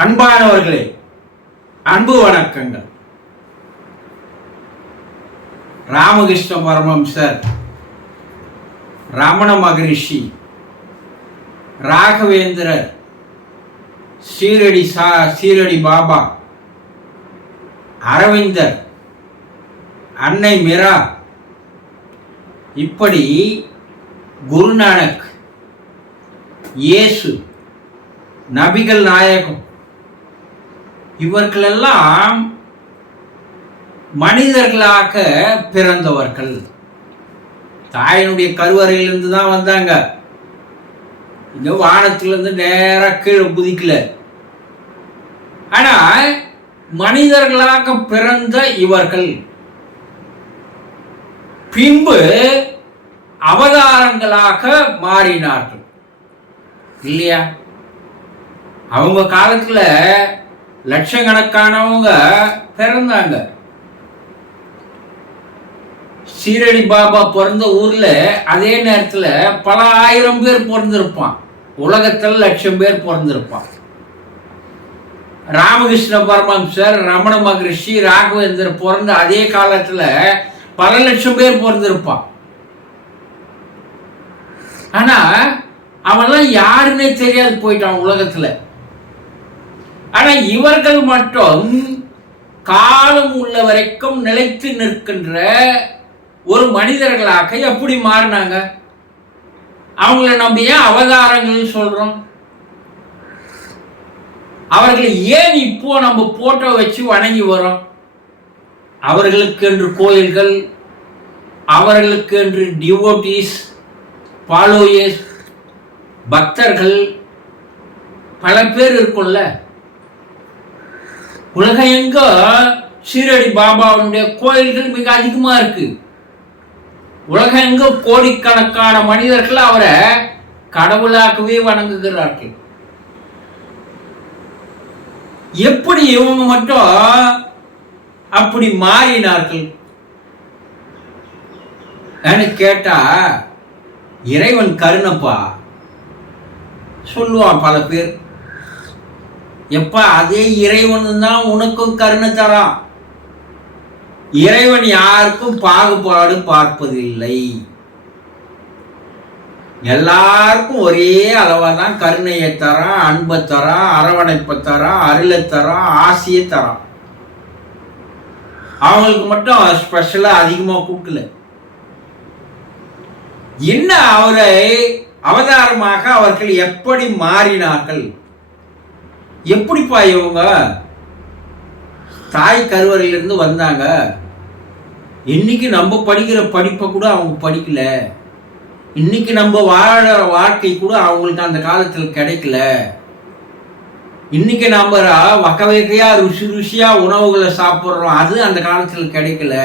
அன்பானவர்களே, அன்பு வணக்கங்கள். ராமகிருஷ்ண பரமஹம்சர், ரமண மகரிஷி, ராகவேந்திரர், சீரடி பாபா, அரவிந்தர், அன்னை மீரா, இப்படி குருநானக், இயேசு, நபிகள் நாயகம், இவர்களெல்லாம் மனிதர்களாக பிறந்தவர்கள். தாயினுடைய கருவறையிலிருந்து தான் வந்தாங்க. இந்த வானத்திலிருந்து நேராக கீழே குதிக்கல. ஆனா மனிதர்களாக பிறந்த இவர்கள் பின்பு அவதாரங்களாக மாறினார்கள் இல்லையா? அவங்க காலத்துல லட்சக்கணக்கானவங்க பிறந்தாங்க. சீரடி பாபா பிறந்த ஊர்ல அதே நேரத்துல பல ஆயிரம் பேர் பிறந்திருப்பான். உலகத்துல லட்சம் பேர் பிறந்திருப்பான். ராமகிருஷ்ண பரமஹம்சர், ரமண மகரிஷி, ராகவேந்தர் பிறந்த அதே காலத்துல பல லட்சம் பேர் பிறந்திருப்பான். ஆனா அவன்லாம் யாருன்னே தெரியாது போயிட்டான் உலகத்துல. ஆனா இவர்கள் மட்டும் காலம் உள்ள வரைக்கும் நிலைத்து நிற்கின்ற ஒரு மனிதர்களாக எப்படி மாறினாங்க? அவங்கள நம்ம ஏன் அவதாரங்கள் சொல்றோம்? அவர்களை ஏன் இப்போ நம்ம போட்டோ வச்சு வணங்கி வரோம்? அவர்களுக்கு என்று கோயில்கள், அவர்களுக்கு என்று டிவோட்டீஸ், ஃபாலோயர்ஸ், பக்தர்கள் பல பேர் இருக்கும்ல. உலகம் எங்க சீரடி பாபாவுடைய கோயில்கள் மிக அதிகமா இருக்கு. உலகம் எங்க கோடிக்கணக்கான மனிதர்கள் அவரை கடவுளாகவே வணங்குகிறார்கள். எப்படி இவங்க மட்டும் அப்படி மாறினார்கள் கேட்டா, இறைவன் கருணப்பா சொல்லுவான் பல பேர். எப்ப அதே இறைவன் தான் உனக்கும் கருணை தரான். இறைவன் யாருக்கும் பாகுபாடு பார்ப்பதில்லை. எல்லாருக்கும் ஒரே அளவா தான் கருணையை தரான், அன்பை தரான், அரவணைப்பை தரான், அருளை தரான், ஆசையை தரான். அவங்களுக்கு மட்டும் ஸ்பெஷலா அதிகமா கூட்டல. என்ன அவரை அவதாரமாக அவர்கள் எப்படி மாறினார்கள்? எப்படிப்பா இவங்க தாய் கருவறையிலிருந்து வந்தாங்க? இன்னைக்கு நம்ம படிக்கிற படிப்பை கூட அவங்க படிக்கல. இன்னைக்கு நம்ம வாழற வாழ்க்கை கூட அவங்களுக்கு அந்த காலத்தில் கிடைக்கல. இன்னைக்கு நம்ம வகை வகையா ருசியா உணவுகளை சாப்பிட்றோம், அது அந்த காலத்தில் கிடைக்கல.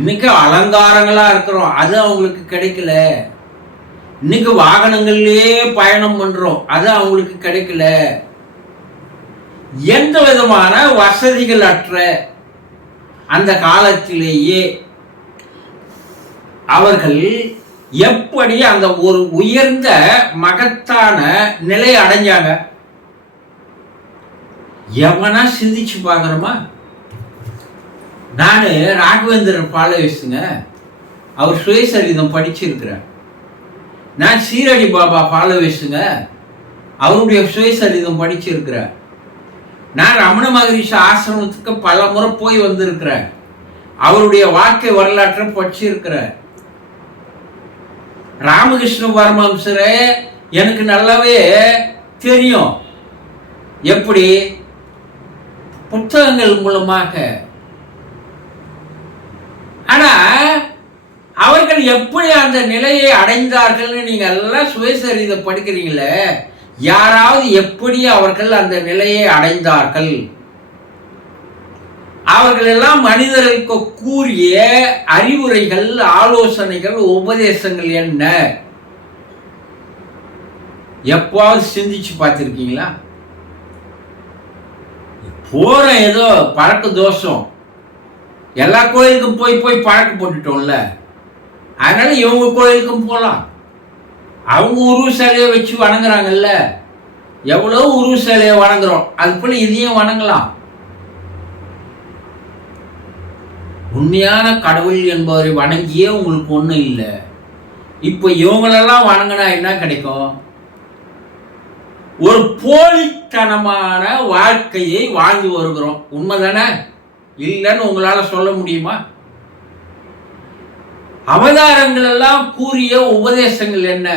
இன்னைக்கு அலங்காரங்களா இருக்கிறோம், அது அவங்களுக்கு கிடைக்கல. இன்னைக்கு வாகனங்கள்லயே பயணம் பண்றோம், அது அவங்களுக்கு கிடைக்கல. எந்த விதமான வசதிகள் அற்ற அந்த காலத்திலேயே அவர்கள் எப்படி அந்த ஒரு உயர்ந்த மகத்தான நிலை அடைஞ்சாங்க? எவனா சிந்திச்சு பார்க்கிறோமா? நான் ராகவேந்திரர் ஃபாலோவர்ஸுங்க. அவர் சுயசரிதம் படிச்சிருக்கிறார். நான் சீரடி பாபா ஃபாலோவர்ஸுங்க. அவருடைய சுயசரிதம் படிச்சிருக்கிறார். நான் ரமண மகரிஷி ஆசிரமத்துக்கு பல முறை போய் வந்திருக்கிறேன். அவருடைய வாழ்க்கை வரலாற்றை படிச்சிருக்கிறேன். ராமகிருஷ்ண பரமஹம்சரை எனக்கு நல்லாவே தெரியும். எப்படி? புத்தகங்கள் மூலமாக. ஆனா அவர்கள் எப்படி அந்த நிலையை அடைந்தார்கள்? நீங்க எல்லாம் சுயசரிதை படிக்கிறீங்களே, யாராவது எப்படி அவர்கள் அந்த நிலையை அடைந்தார்கள்? அவர்கள் எல்லாம் மனிதர்களுக்கு கூறிய அறிவுரைகள், ஆலோசனைகள், உபதேசங்கள் என்ன? எப்பாவது சிந்திச்சு பார்த்திருக்கீங்களா? போற ஏதோ பழக்க தோஷம், எல்லா கோயிலுக்கும் போய் பழக்க போட்டுட்டோம்ல. அதனால இவங்க கோயிலுக்கும் போகலாம். அவங்க உருவ சிலையை வச்சு வணங்குறாங்கல்ல, எவ்வளவு உருவ சிலையை வணங்குறோம், அது போல இதையும் வணங்கலாம். உண்மையான கடவுள் என்பவரை வணங்கியே உங்களுக்கு ஒண்ணும் இல்லை. இப்ப இவங்களெல்லாம் வணங்கினா என்ன கிடைக்கும்? ஒரு போலித்தனமான வாழ்க்கையை வாழ்ந்து வருகிறோம். உண்மைதானே? இல்லைன்னு உங்களால சொல்ல முடியுமா? அவதாரங்கள் எல்லாம் கூறிய உபதேசங்கள் என்ன?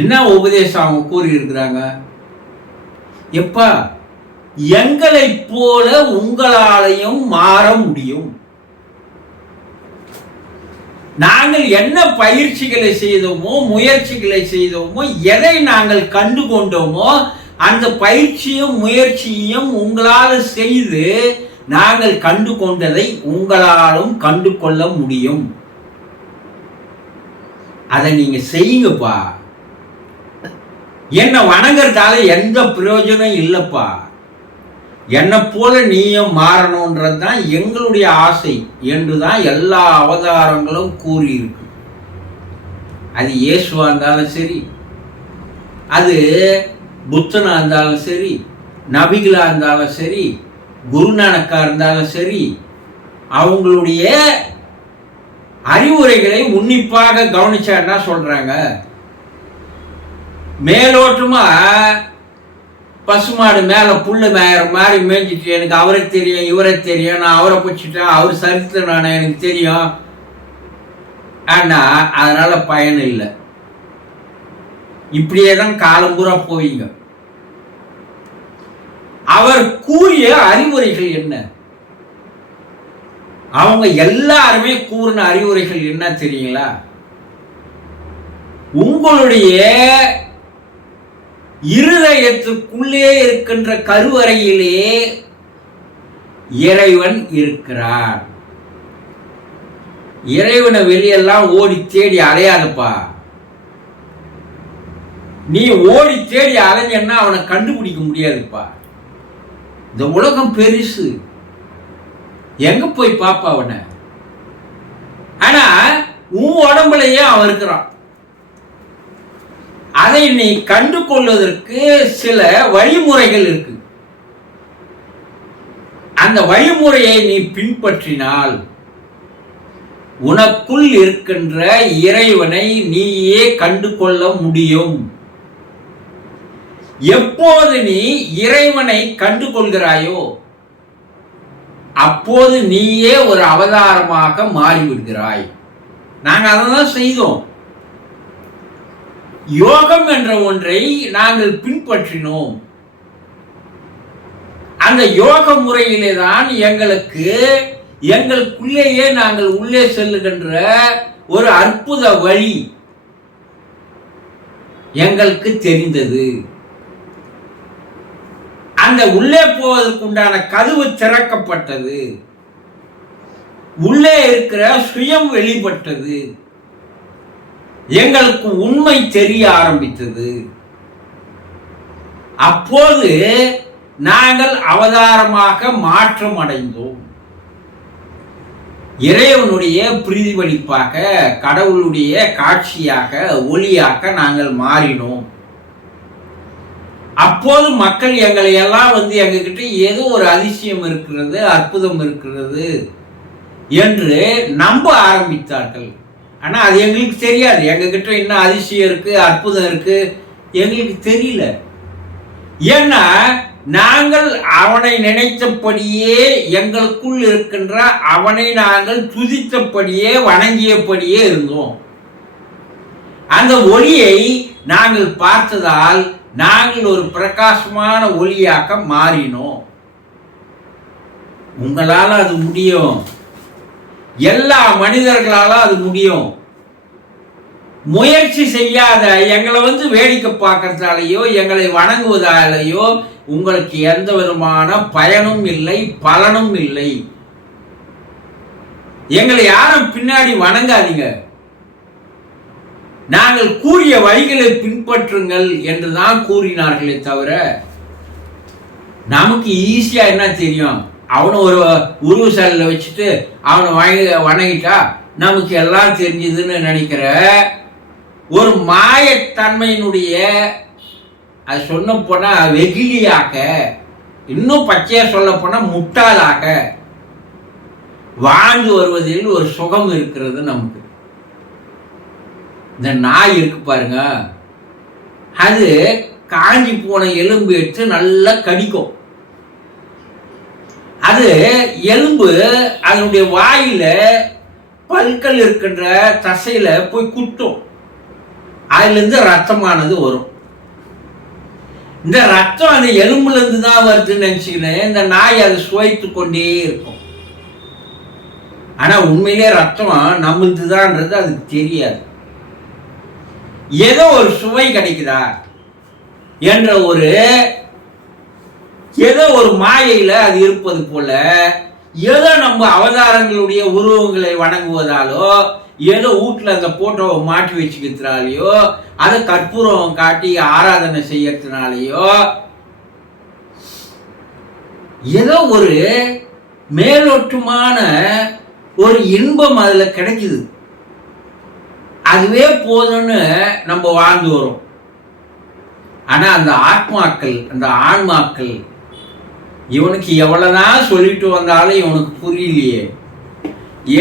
என்ன உபதேசம் அவங்க கூறி இருக்கிறாங்க? எப்பா, எங்களை போல உங்களாலையும் மாற முடியும். நாங்கள் என்ன பயிற்சிகளை செய்தோமோ, முயற்சிகளை செய்தோமோ, எதை நாங்கள் கண்டு கொண்டோமோ, அந்த பயிற்சியும் முயற்சியும் உங்களால் செய்து நாங்கள் கண்டு கொண்டதை உங்களாலும் கண்டு கொள்ள முடியும். அதை நீங்க செய்யுங்கப்பா. என்ன வணங்குறதால எந்த பிரயோஜனம் இல்லப்பா. என்னை போல நீயும் மாறணும்ன்றது தான் எங்களுடைய ஆசை என்றுதான் எல்லா அவதாரங்களும் கூறியிருக்கு. அது இயேசுவா இருந்தாலும் சரி, அது புத்தனா இருந்தாலும் சரி, நபிகளா இருந்தாலும் சரி, குருநானக்கா இருந்தாலும் சரி, அவங்களுடைய அறிவுரைகளை உன்னிப்பாக கவனிச்சா என்ன சொல்றாங்க? மேலோட்டமா பசுமாடு மேல புல்லு மேயிற மாதிரி மேய்ஞ்சிட்டு, எனக்கு அவரை தெரியும், இவரை தெரியும், நான் அவரை பிடிச்சிட்டேன், அவர் சரித்திரம் எனக்கு தெரியும், ஆனா அதனால பயன் இல்லை. இப்படியே தான் காலம் பூரா போவீங்க. அவர் கூறிய அறிவுரைகள் என்ன? அவங்க எல்லாருமே கூறின அறிவுரைகள் என்ன தெரியுங்களா? உங்களுடைய இருதயத்துக்குள்ளே இருக்கின்ற கருவறையிலே இறைவன் இருக்கிறார். இறைவனை வெளியெல்லாம் ஓடி தேடி அலையாதப்பா. நீ ஓடி தேடி அலைஞ்சன்னா அவனை கண்டுபிடிக்க முடியாதுப்பா. இந்த உலகம் பெருசு, எங்க போய் பாப்பா அவனை? ஆனா உன் உடம்புலயே அவன் இருக்கிறான். அதை நீ கண்டு கொள்வதற்கு சில வழிமுறைகள் இருக்கு. அந்த வழிமுறையை நீ பின்பற்றினால் உனக்குள் இருக்கின்ற இறைவனை நீயே கண்டு கொள்ள முடியும். எப்போது நீ இறைவனை கண்டு கொள்கிறாயோ அப்போது நீயே ஒரு அவதாரமாக மாறிவிடுகிறாய். நாங்கள் அதான் செய்தோம். யோகம் என்ற ஒன்றை நாங்கள் பின்பற்றினோம். அந்த யோக முறையிலே தான் எங்களுக்குள்ளேயே நாங்கள் உள்ளே செல்லுகின்ற ஒரு அற்புத வழி எங்களுக்கு தெரிந்தது. அந்த உள்ளே போவதற்கு உண்டான கதவு திறக்கப்பட்டது. உள்ளே இருக்கிற சுயம் வெளிப்பட்டது. எங்களுக்கு உண்மை தெரிய ஆரம்பித்தது. அப்போது நாங்கள் அவதாரமாக மாற்றம் அடைந்தோம். இறைவனுடைய பிரதிபலிப்பாக, கடவுளுடைய காட்சியாக, ஒளியாக நாங்கள் மாறினோம். அப்போது மக்கள் எங்களை எல்லாம் எங்ககிட்ட ஏதோ ஒரு அதிசயம் இருக்கிறது, அற்புதம் இருக்கிறது என்று நம்ப ஆரம்பித்தார்கள். ஆனா அது எங்களுக்கு தெரியாது. எங்ககிட்ட என்ன அதிசயம் இருக்கு, அற்புதம் இருக்கு எங்களுக்கு தெரியல. ஏன்னா நாங்கள் அவனை நினைத்தபடியே, எங்களுக்குள் இருக்கின்ற அவனை நாங்கள் துதித்தபடியே, வணங்கியபடியே இருந்தோம். அந்த ஒளியை நாங்கள் பார்த்ததால் நாங்கள் ஒரு பிரகாசமான ஒளியாக மாறினோம். உங்களால அது முடியும். எல்லா மனிதர்களால அது முடியும். முயற்சி செய்யாத எங்களை வேடிக்கை பார்க்கறதாலேயோ, எங்களை வணங்குவதாலேயோ உங்களுக்கு எந்த விதமான பயனும் இல்லை, பலனும் இல்லை. எங்களை யாரும் பின்னாடி வணங்காதீங்க. நாங்கள் கூறிய வழிகளை பின்பற்றுங்கள் என்றுதான் கூறினார்களே தவிர, நமக்கு ஈஸியா என்ன தெரியும்? அவனை ஒரு உருவ சிலையில வச்சுட்டு அவனை வணங்கிட்டா நமக்கு எல்லாம் தெரிஞ்சதுன்னு நினைக்கிற ஒரு மாயத்தன்மையினுடைய அது சொன்ன போனா வெகுளியாக, இன்னும் பச்சையா சொல்ல போனா முட்டாளாக வாழ்ந்து வருவதில் ஒரு சுகம் இருக்கிறது நமக்கு. இந்த நாய் இருக்கு பாருங்க, அது காஞ்சி போன எலும்பு எடுத்து நல்லா கடிக்கும். அது எலும்பு அதனுடைய வாயில பல்கள் இருக்கின்ற தசையில போய் குத்தும். அதுல இருந்து ரத்தமானது வரும். இந்த ரத்தம் அந்த எலும்புல இருந்து தான் வருதுன்னு நினைச்சுக்கிறேன். இந்த நாய் அதை சுவைத்து கொண்டே இருக்கும். ஆனா உண்மையிலே ரத்தம் நம்மளுதுதான்றது அதுக்கு தெரியாது. ஏதோ ஒரு சுவை கிடைக்குதா என்ற ஏதோ ஒரு மாயையில அது இருப்பது போல, ஏதோ நம்ம அவதாரங்களுடைய உருவங்களை வணங்குவதாலோ, ஏதோ வீட்டுல அந்த போட்டோவை மாட்டி வச்சுக்கிறதுனாலையோ, அதை கற்பூரம் காட்டி ஆராதனை செய்யறதுனாலையோ, ஏதோ ஒரு மேலோட்டமான ஒரு இன்பம் அதுல கிடைக்குது. அதுவே போதும்னு நம்ம வாழ்ந்து வரோம். ஆனா அந்த ஆத்மாக்கள், அந்த ஆன்மாக்கள், இவனுக்கு எவ்வளவுதான் சொல்லிட்டு வந்தாலும் இவனுக்கு புரியலையே.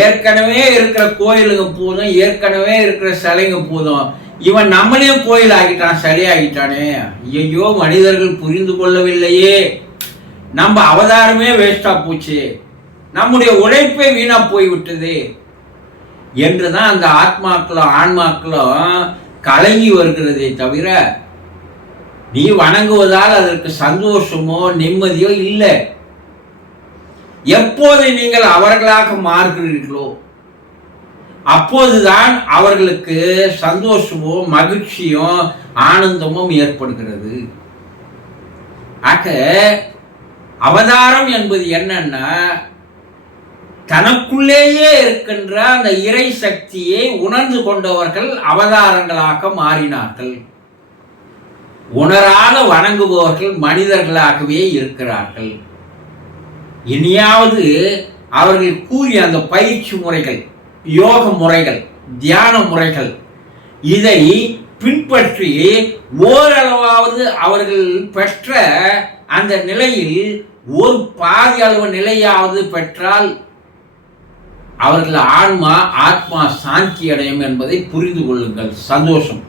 ஏற்கனவே இருக்கிற கோயிலுங்க போதும், ஏற்கனவே இருக்கிற சிலைங்க போதும், இவன் நம்மளையும் கோயில் ஆகிட்டான், சரியாகிட்டானே. ஐயோ, மனிதர்கள் புரிந்து கொள்ளவில்லையே, நம்ம அவதாரமே வேஸ்டா போச்சு, நம்முடைய உழைப்பே வீணா போய்விட்டது என்றுதான் அந்த ஆத்மாக்களும் ஆன்மாக்களும் கலங்கி வருகிறதே தவிர, நீ வணங்குவதால் அதற்கு சந்தோஷமோ நிம்மதியோ இல்லை. எப்போது நீங்கள் அவர்களாக மாறுகிறீர்களோ அப்போதுதான் அவர்களுக்கு சந்தோஷமும் மகிழ்ச்சியும் ஆனந்தமும் ஏற்படுகிறது. ஆக அவதாரம் என்பது என்னன்னா, தனக்குள்ளேயே இருக்கின்ற அந்த இறை சக்தியை உணர்ந்து கொண்டவர்கள் அவதாரங்களாக மாறினார்கள். உணராத வணங்குபவர்கள் மனிதர்களாகவே இருக்கிறார்கள். இனியாவது அவர்கள் கூறிய அந்த பயிற்சி முறைகள், யோக முறைகள், தியான முறைகள், இதை பின்பற்றி ஓரளவாவது அவர்கள் பெற்ற அந்த நிலையில் ஒரு பாதி அளவு நிலையாவது பெற்றால் அவர்கள் ஆத்மா சாந்தி அடையும் என்பதை புரிந்து கொள்ளுங்கள். சந்தோஷம்.